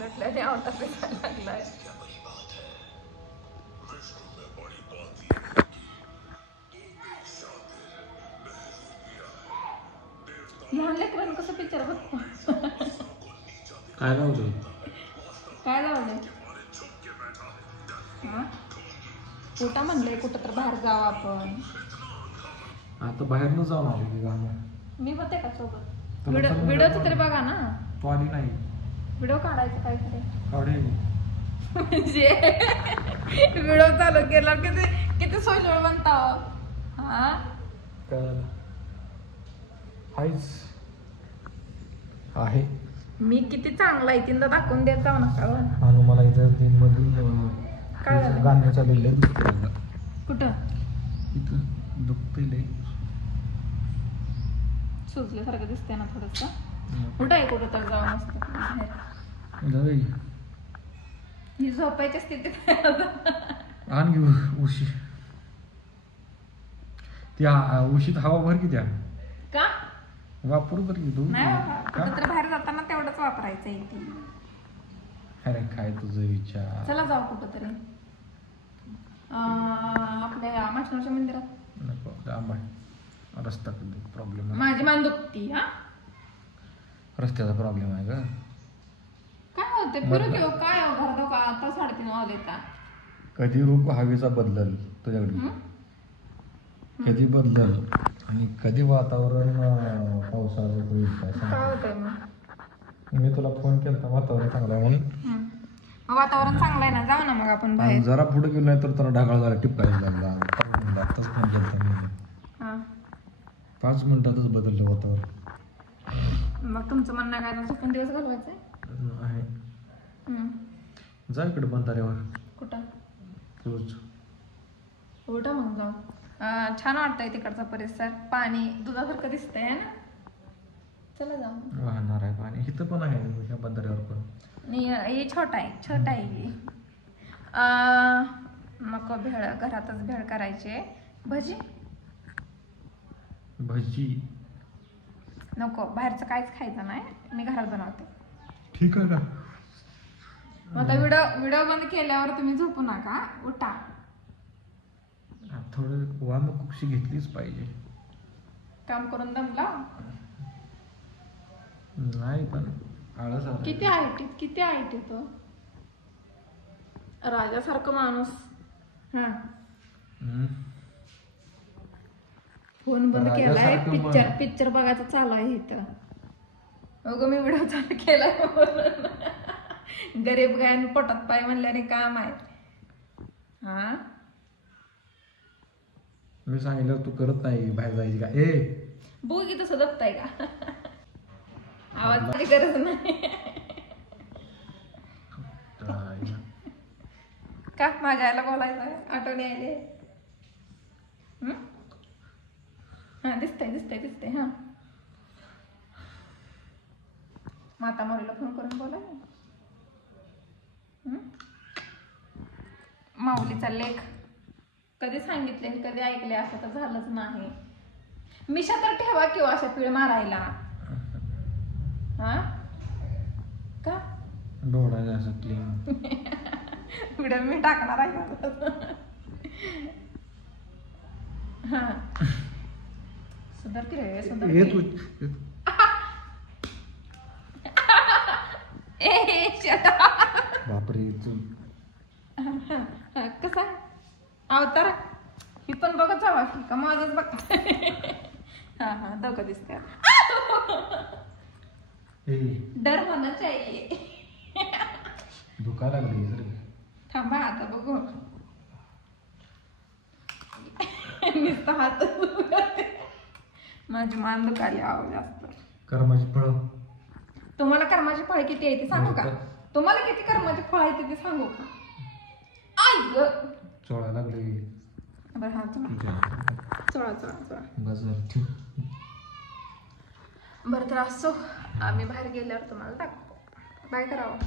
नटल्याने आवता पेटायला लागलाय. लहान लेकरांना कसं पिक्चर बघतो. काय लावलं काय लावलंय? हा कुठं म्हणलंय कुठं तर बाहेर जावं आपण. आता बाहेरनं जाऊन आले की गाणं. मी होते का सोबत? व्हिडिओच तरी बघा ना. तो आली नाही. व्हिडिओ काढायचं काहीतरी. काढेल म्हणजे व्हिडिओ चालू केला किती किती सोशल बनता. हा काय हायच आहे. मी किती चांगला आहे तीनदा दाखवून देत जाऊ नका. आणि मला इथं तीन मधून काय झालं? गाण्याचा दिले कुठं इथं दुखते लय. सुचल्यासारखं दिसतंय ना थोडस. कुठं आहे कुठं तर जाऊन असतं. जाऊ ही झोपायच्या स्थितीत आण घेऊ उशी. त्या उशीत हवा भर की त्या का वापरू तर घेऊ. नाही बाबा कुठं तर बाहेर जाताना तेवढंच वापरायचं आहे ती. अरे काय तुझं विचार. चला जाऊ कुठं तरी आपल्या माशनाच्या मंदिरात. नको लांब आहे. रस्ता प्रॉब्लेम आहे. माझी मान दुखती. हा रस्त्याचा प्रॉब्लेम आहे का? काय होते फिरू घेऊ काय घरात का आता 3:30 वाजले का. कधी रूप हवेचा बदलल तुझ्याकडे. कधी बदलल आणि कधी वातावरण पावसाळ्यात होईल काय काय होतंय मग. सांग. मी तुला फोन केला वातावरण चांगलं आहे म्हणून. वातावरण चांगलं आहे ना जाऊ ना मग आपण बाहेर. जरा पुढे गेलो नाही तर तुला ढगाळ झाला टिपकायला लागला. आताच फोन केला 5 मिनिटातच बदललं वातावरण. मग तुमचं म्हणणं काय ना झोपून दिवस घालवायचंय. आहे जा इकडे बंधाऱ्यावर. कुठं रोज उठा मग जाऊ. छान वाटतंय तिकडचा परिसर. पाणी दुधासारखं दिसतंय ना. चला जाऊ. वाहणार आहे पाणी. इथं पण आहे ह्या बंधाऱ्यावर पण. हे छोटा आहे छोटा आहे. नको भेळ घरातच भेळ करायचे. भजी भजी नको बाहेरचं काहीच खायचं नाही. मी घरात बनवते. ठीक आहे का. आता व्हिडिओ बंद केल्यावर तुम्ही झोपू नका. उठा. थोडं वामकुक्षी घेतलीच पाहिजे. काम करून दमला. नाही पण आळस आला. किती आहे तो राजासारखं माणूस. हा फोन बंद केलाय. पिक्चर बघायचं चालू आहे इथं. अगं मी व्हिडिओ चालू केलाय. गरीब गायन पोटात पाय म्हणल्याने काम आहे. हा मी सांगितलं तू करत नाही बाहेर जायची का. ए बघू की तसं दबताय का. आवाज गरज नाही का. माझ्या आईला बोलायचं आठवण यायले. हा दिसतंय हा. माता मोरीला फोन करून बोलाय. माऊलीचा लेख कधी सांगितले कधी ऐकले असं तर झालंच नाही. मिशा तर ठेवा किंवा अशा पिळ मारायला. हा का डोळा असं क्लीन व्हिडिओ मी टाकणार आहे. हा सुधार की रे सुधार. बापरे कसा अवतार. ही पण बघत जावा की का माझंच बघ. हा दोघं दिसते. डर होना चाहिए. दुखा लागली सर. थांबा आता बघू. नुसतं हात माझी मान दुखाली आव जास्त. कर्माची फळ. तुम्हाला कर्माची फळ किती आहे ते सांगू का. तुम्हाला किती कर्माची फळ आहे ते सांगू का. आई ग चोळा लागली. बरं हा चोळा बरं तर असो. आम्ही बाहेर गेल्यावर तुम्हाला टाकतो. बाय करावं.